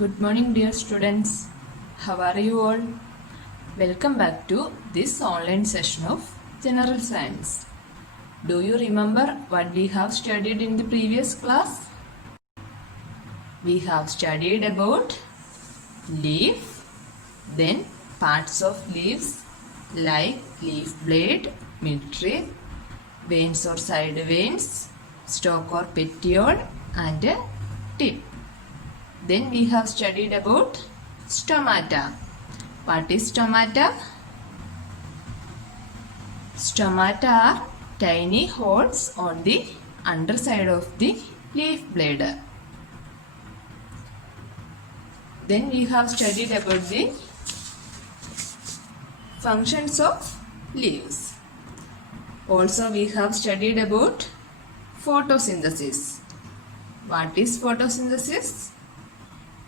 Good morning, dear students. How are you all? Welcome back to this online session of General Science. Do you remember what we have studied in the previous class? We have studied about leaf, then parts of leaves like leaf blade, midrib, veins or side veins, stalk or petiole, and tip. Then we have studied about stomata. What is stomata? Stomata are tiny holes on the underside of the leaf blade. Then we have studied about the functions of leaves. Also we have studied about photosynthesis. What is photosynthesis?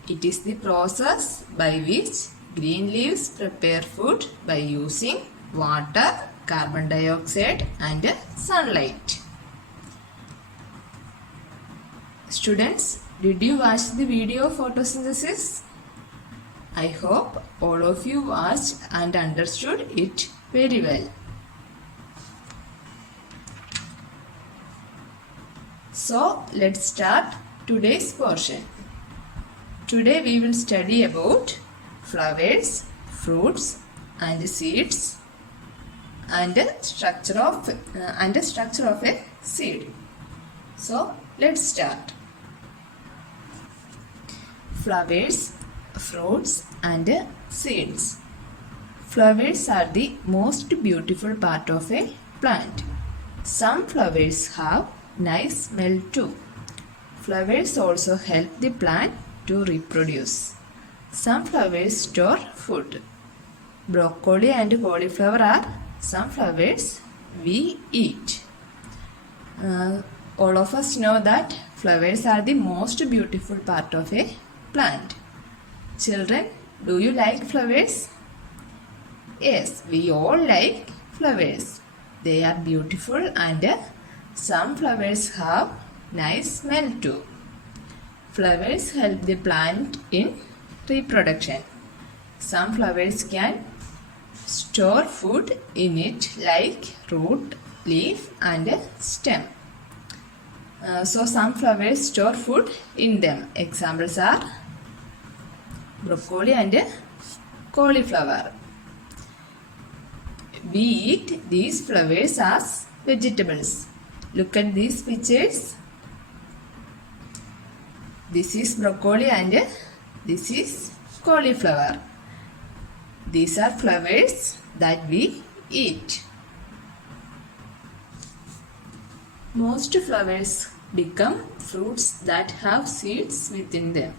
It is the process by which green leaves prepare food by using water, carbon dioxide and sunlight. Students, did you watch the video of photosynthesis? I hope all of you watched and understood it very well. So, let's start today's portion. Today we will study about flowers, fruits and seeds and structure of a seed. So let's start. Flowers, fruits and seeds. Flowers are the most beautiful part of a plant. Some flowers have nice smell too. Flowers also help the plant to reproduce. Some flowers store food. Broccoli and cauliflower are some flowers we eat. All of us know that flowers are the most beautiful part of a plant. Children, do you like flowers? Yes, we all like flowers. They are beautiful and some flowers have nice smell too. Flowers help the plant in reproduction. Some flowers can store food in it like root, leaf and stem. So some flowers store food in them. Examples are broccoli and cauliflower. We eat these flowers as vegetables. Look at these pictures. This is broccoli and this is cauliflower. These are flowers that we eat. Most flowers become fruits that have seeds within them.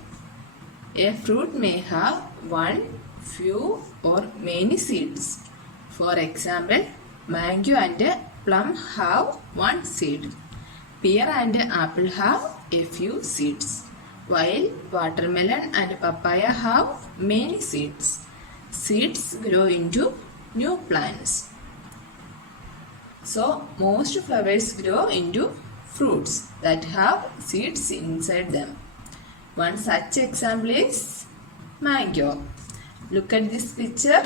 A fruit may have one, few or many seeds. For example, mango and plum have one seed. Pear and apple have a few seeds, while watermelon and papaya have many seeds. Seeds grow into new plants. So, most flowers grow into fruits that have seeds inside them. One such example is mango. Look at this picture.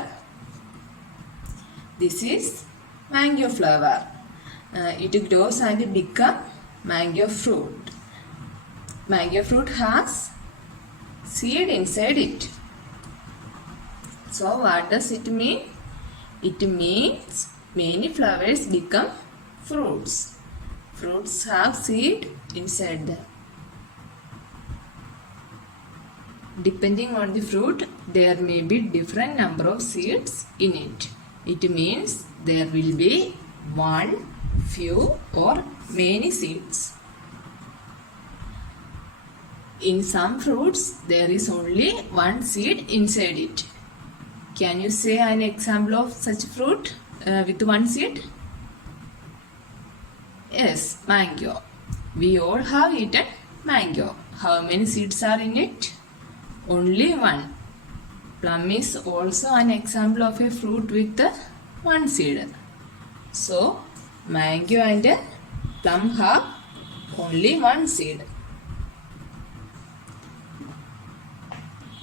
This is mango flower. It grows and becomes mango fruit. Mango fruit has seed inside it. So what does it mean? It means many flowers become fruits. Fruits have seed inside them. Depending on the fruit, there may be different number of seeds in it. It means there will be one, few or many seeds. In some fruits, there is only one seed inside it. Can you say an example of such fruit with one seed? Yes, mango. We all have eaten mango. How many seeds are in it? Only one. Plum is also an example of a fruit with one seed. So, mango and plum have only one seed.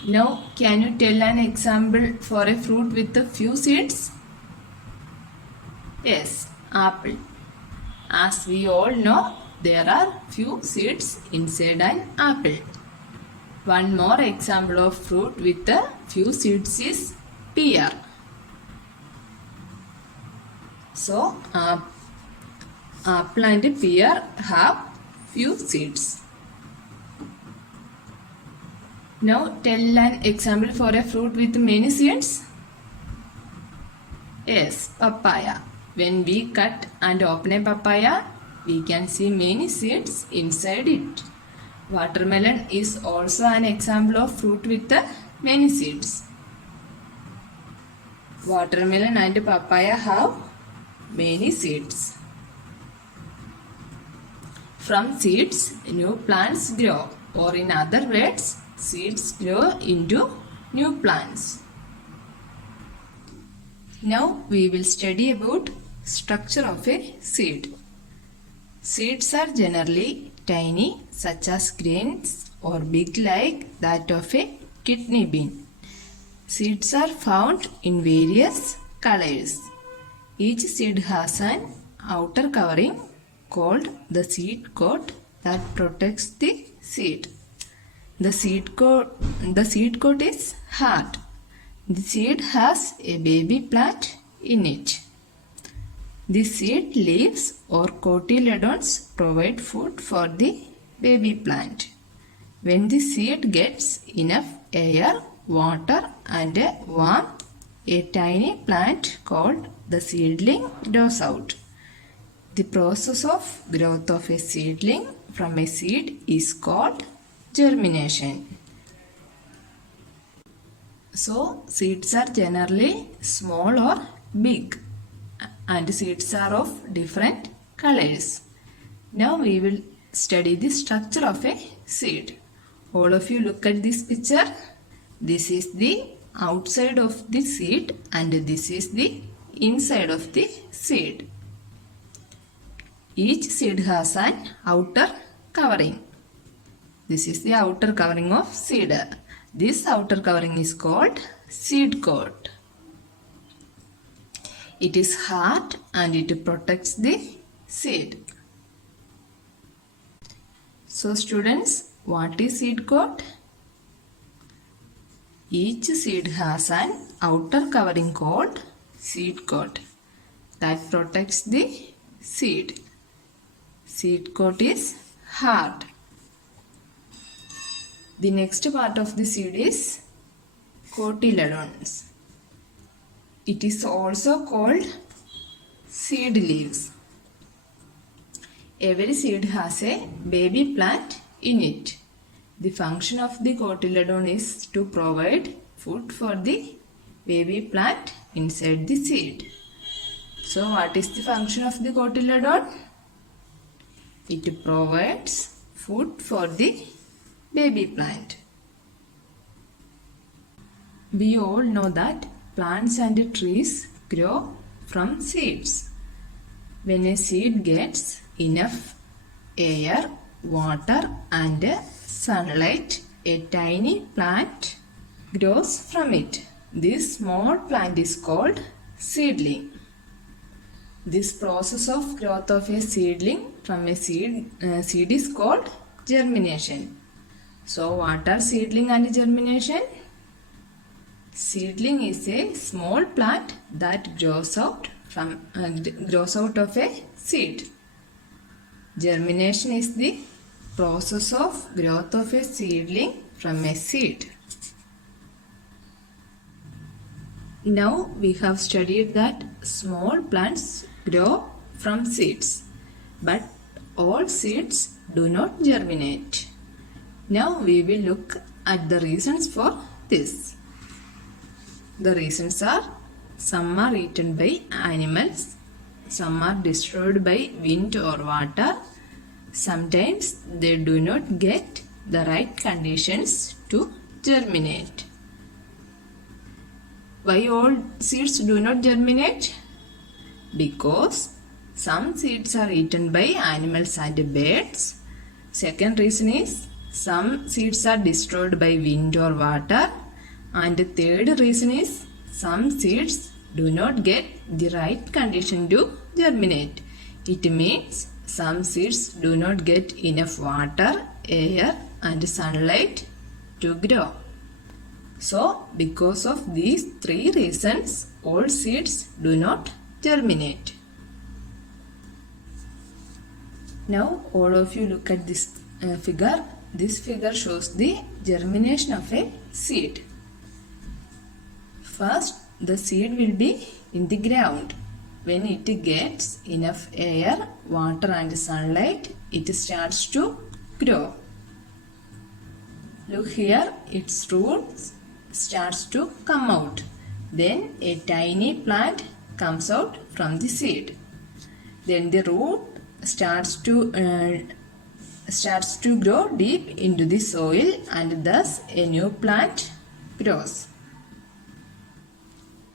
Now, can you tell an example for a fruit with a few seeds? Yes, apple. As we all know, there are few seeds inside an apple. One more example of fruit with a few seeds is pear. So, apple and pear have few seeds. Now, tell an example for a fruit with many seeds. Yes, papaya. When we cut and open a papaya, we can see many seeds inside it. Watermelon is also an example of fruit with many seeds. Watermelon and papaya have many seeds. From seeds, new plants grow, or in other words, seeds grow into new plants. Now we will study about structure of a seed. Seeds are generally tiny, such as grains, or big like that of a kidney bean. Seeds are found in various colors. Each seed has an outer covering called the seed coat that protects the seed. The seed coat is hard. The seed has a baby plant in it. The seed leaves or cotyledons provide food for the baby plant. When the seed gets enough air, water and warmth, a tiny plant called the seedling grows out. The process of growth of a seedling from a seed is called germination. So, seeds are generally small or big, and seeds are of different colors. Now we will study the structure of a seed. All of you look at this picture. This is the outside of the seed and this is the inside of the seed. Each seed has an outer covering. This is the outer covering of seed. This outer covering is called seed coat. It is hard and it protects the seed. So students, what is seed coat? Each seed has an outer covering called seed coat that protects the seed. Seed coat is hard. The next part of the seed is cotyledons. It is also called seed leaves. Every seed has a baby plant in it. The function of the cotyledon is to provide food for the baby plant inside the seed. So what is the function of the cotyledon? It provides food for the baby plant. We all know that plants and trees grow from seeds. When a seed gets enough air, water and sunlight, a tiny plant grows from it. This small plant is called seedling. This process of growth of a seedling from a seed is called germination. So what are seedling and germination? Seedling is a small plant that grows out of a seed. Germination is the process of growth of a seedling from a seed. Now we have studied that small plants grow from seeds, but all seeds do not germinate. Now we will look at the reasons for this. The reasons are: some are eaten by animals, some are destroyed by wind or water, sometimes they do not get the right conditions to germinate. Why all seeds do not germinate? Because some seeds are eaten by animals and birds. Second reason is some seeds are destroyed by wind or water. And the third reason is some seeds do not get the right condition to germinate. It means some seeds do not get enough water, air and sunlight to grow. So, because of these three reasons, all seeds do not germinate. Now, all of you look at this figure. This figure shows the germination of a seed. First, the seed will be in the ground. When it gets enough air, water and sunlight, it starts to grow. Look here, its roots starts to come out. Then a tiny plant comes out from the seed. Then the root starts to grow deep into the soil and thus a new plant grows.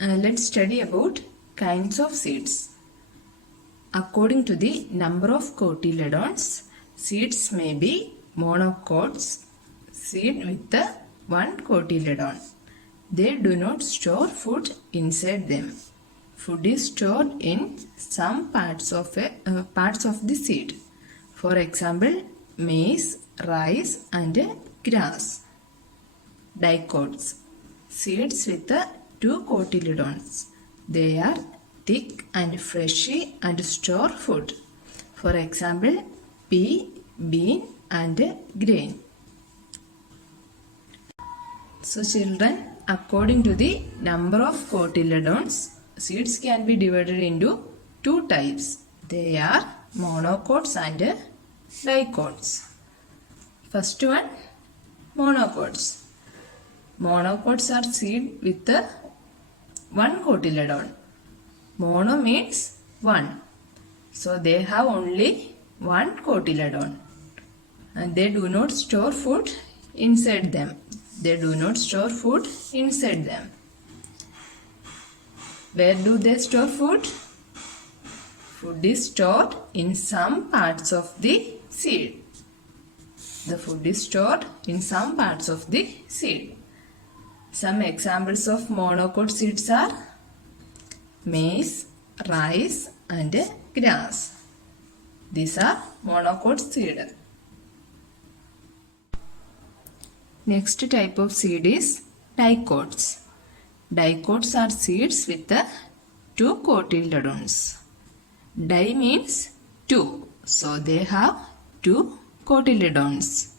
Let's study about kinds of seeds. According to the number of cotyledons, seeds may be monocots, seed with one cotyledon. They do not store food inside them. Food is stored in some parts of the seed. For example, maize, rice and grass. Dicots, seeds with two cotyledons. They are thick and fleshy and store food. For example, pea, bean and grain. So children, according to the number of cotyledons, seeds can be divided into two types. They are monocots and dicots. First one, monocots. Monocots are seed with one cotyledon. Mono means one. So they have only one cotyledon. And they do not store food inside them. They do not store food inside them. Where do they store food? Food is stored in some parts of the seed. The food is stored in some parts of the seed. Some examples of monocot seeds are maize, rice and grass. These are monocot seeds. Next type of seed is dicots. Dicots are seeds with two cotyledons. Di means two, so they have two cotyledons.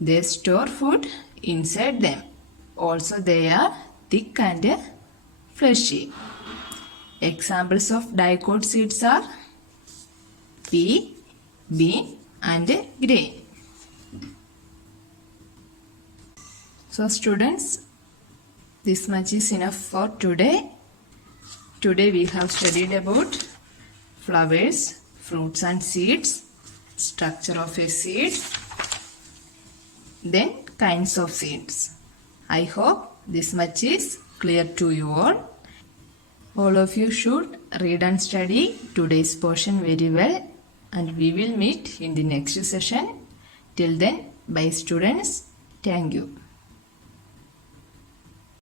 They store food inside them. Also they are thick and fleshy. Examples of dicot seeds are pea, bean and grain. So students, this much is enough for today. Today we have studied about flowers, fruits and seeds, structure of a seed, then kinds of seeds. I hope this much is clear to you all. All of you should read and study today's portion very well, and we will meet in the next session. Till then, bye students. Thank you.